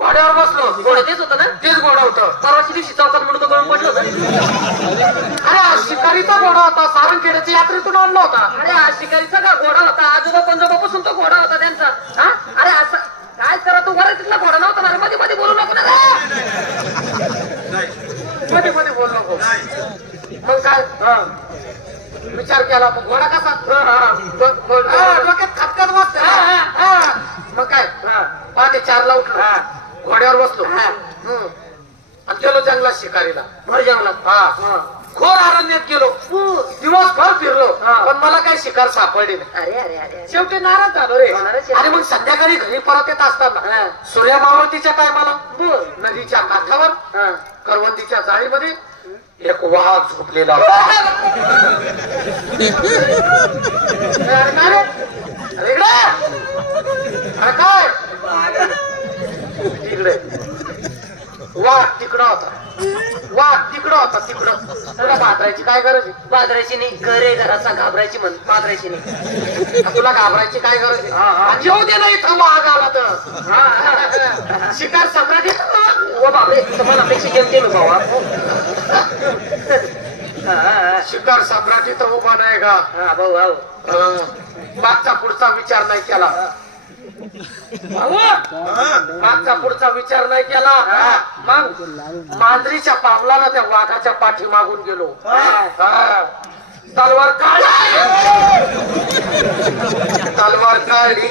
घोड्यावर बसलो. घोडं तेच होतं ना? तेच घोडं होतं. परवाच्या दिवशी चौकात मुंडकं गळून पडलं होतं. अरे शिकारीचा घोडा होता. सावंतखेड्याच्या यात्रेतून आणला होता. अरे हा शिकारीचा का घोडा होता? आजोबा पंजोबापासून तो घोडा होता त्यांचा. हा अरे असं काय करा तू घरात तिथला घोडा नव्हता ना. मध्ये मध्ये बोलू नको ना. मध्ये मध्ये बोल नको. मग काय विचार केला. मग घोडा कसा डोक्यात खतखत बसत. मग काय पहाटे 4ला उठलो. घोड्यावर बसलो आणि गेलो जंगलात शिकारीला. भर जंगलात. घोर अरण्यात गेलो. दिवसभर फिरलो पण मला काही शिकार सापडली नाही. अरे अरे अरे शेवटी नाराज झालो रे. नाराज. आणि मग संध्याकाळी घरी परत येत असताना सूर्य मावळतीच्या टायमाला नदीच्या काठावर करवंदीच्या जाळीमध्ये एक वाघ झोपलेला होता. अरे काय रे? अरे इकडे. अरे काय इकडे वाघ तिकडं होता. वाघ तिकडं होता. तिकडं तुला भादरायची काय गरज आहे? बाजरायची नाही. घरे घराचा घाबरायची म्हण. बाजरायची नाही. तुला घाबरायची काय गरज आहे? येऊ दे ना इथं वाघ आला तर. शिकार सम्राट ओ बापरे तुम्हाला अपेक्षा जेमते मी भावा. शिकार सम्राट इथं उभा नाही का? हा भाऊ भाऊ. मागचा पुढचा विचार नाही केला. मागचा पुढचा विचार नाही केला. मग मांजरीच्या पावलाला त्या वाघाच्या पाठी मागून गेलो. तलवार काढली. तलवार काढली.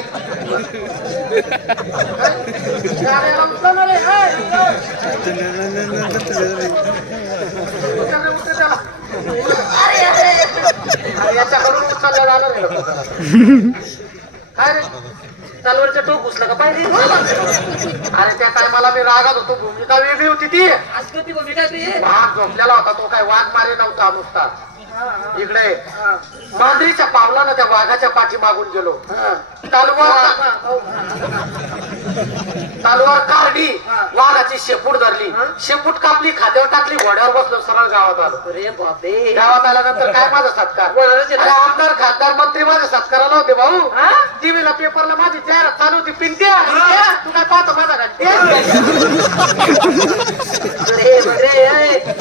याच्याकडून उचलल्या जाणार आहे. काय रे तलवारचा टोक घुसला का पाहिजे? अरे त्या टायमाला मी रागात होतो. भूमिका वेगळी होती ती. असतो ती भूमिका तुझी. वाघ झोपलेला होता. तो काय वाघ मारे नव्हता नुसता. इकडे मांजरीच्या पावलानं त्या वाघाच्या पाठी मागून गेलो. तलवार काढली. वाघाची शेपूट धरली. शेपूट कापली. खाद्यावर टाकली. घोड्यावर बसलो. सरळ गावात आलो. अरे बापरे. गावात आल्यानंतर काय माझा सत्कार? अरे आमदार खासदार मंत्री माझ्या सत्काराला होते भाऊ. टीव्हीला पेपरला माझी जाहिरात चालू होती. पिंट्या तू काय पाहतो माझा का?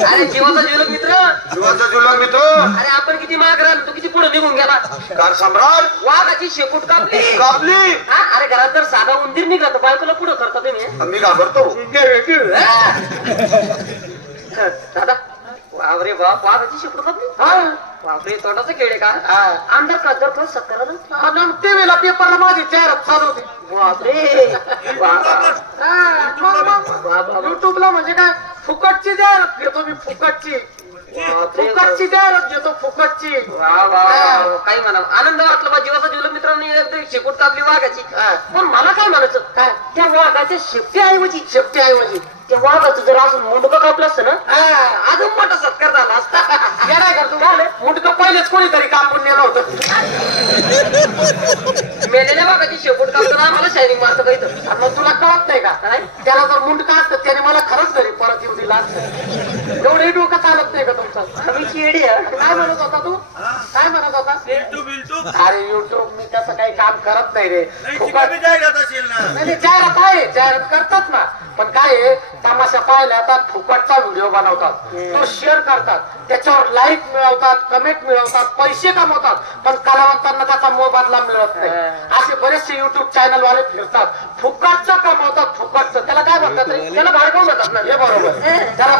अरे जीवाचा जीवलग मित्र. जीवाचा जुलग मित्र. अरे आपण किती माग राहिलो तू किती पुढे निघून गेला. कार सम्राट वाघाची शेपूट कापली. कापली. अरे घरात जर साधा उंदीर निघला तर बायकोला पुढे करता तुम्ही. मी घाबरतो. दादा बापरे बाप. वाघाची शेपूट कापली. बापरे तोंडाचं खेळ आहे का? आमदार खासदार पण सत्काराला. टीव्हीला पेपरला माझी जाहिरात चालू होती. बापरे. युट्यूबला म्हणजे काय फुकटची जाहिरात घेतो मी. फुकटची फुकटची जाहिरात घेतो. फुकटची. वा वा काही म्हणा. आनंद वाटला बा. जीवाचा जीवलग मित्रांनी एकदम शेपूट कापली वाघाची. पण मला काय म्हणायचं काय त्या वाघाच्या शेपटीऐवजी त्या वाघाचं जर असं मुंडकं कापलं असतं ना अजून मोठा सत्कार झाला असता. काय करतो मुंडकं पहिलेच कोणीतरी कापून नेलं होतं. मेलेल्या वाघाची शेपूट कापताना आम्हाला शायनिंग मारतं काही तर. मग तुला कळत नाही का? त्याला जर मुंडकं असतं त्याने मला खरंच घरी परत येऊ दिला असतं. एवढे डोकं चालत नाही का तुमचं? आम्ही चिडी आहे. काय म्हणत होता तू? काय म्हणत होता? अरे युट्यूब मी तसं काही काम करत नाही रे. नाही जाहिरात आहे. जाहिरात करतात ना. पण काय आहे तमाशा पाहायला येतात. फुकटचा व्हिडिओ बनवतात. तो शेअर करतात. त्याच्यावर लाईक मिळवतात. कमेंट मिळवतात. पैसे कमवतात. पण कलावंतांना त्याचा मोबदला मिळत नाही. असे बरेचसे युट्यूब चॅनल वाले फिरतात. फुकटचं कमवतात. फुकटचं त्याला काय म्हणतात रे? त्याला भाडकं म्हणतात ना. हे बरोबर त्याला